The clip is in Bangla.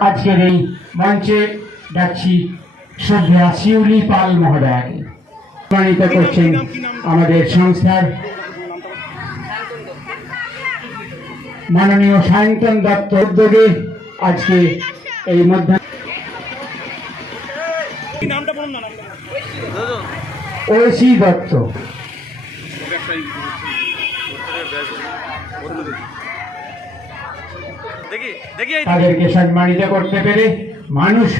আজকের এই মঞ্চে ডাকছি শ্রদ্ধা শিউলি পাল মহোদয়কে সম্মানিত করছেন আমাদের সংস্থার মাননীয় সায়ন্তন দত্ত উদ্যোগে আজকে এই ঐশী দত্ত তাদেরকে সম্মানিত করতে পেরে মানুষ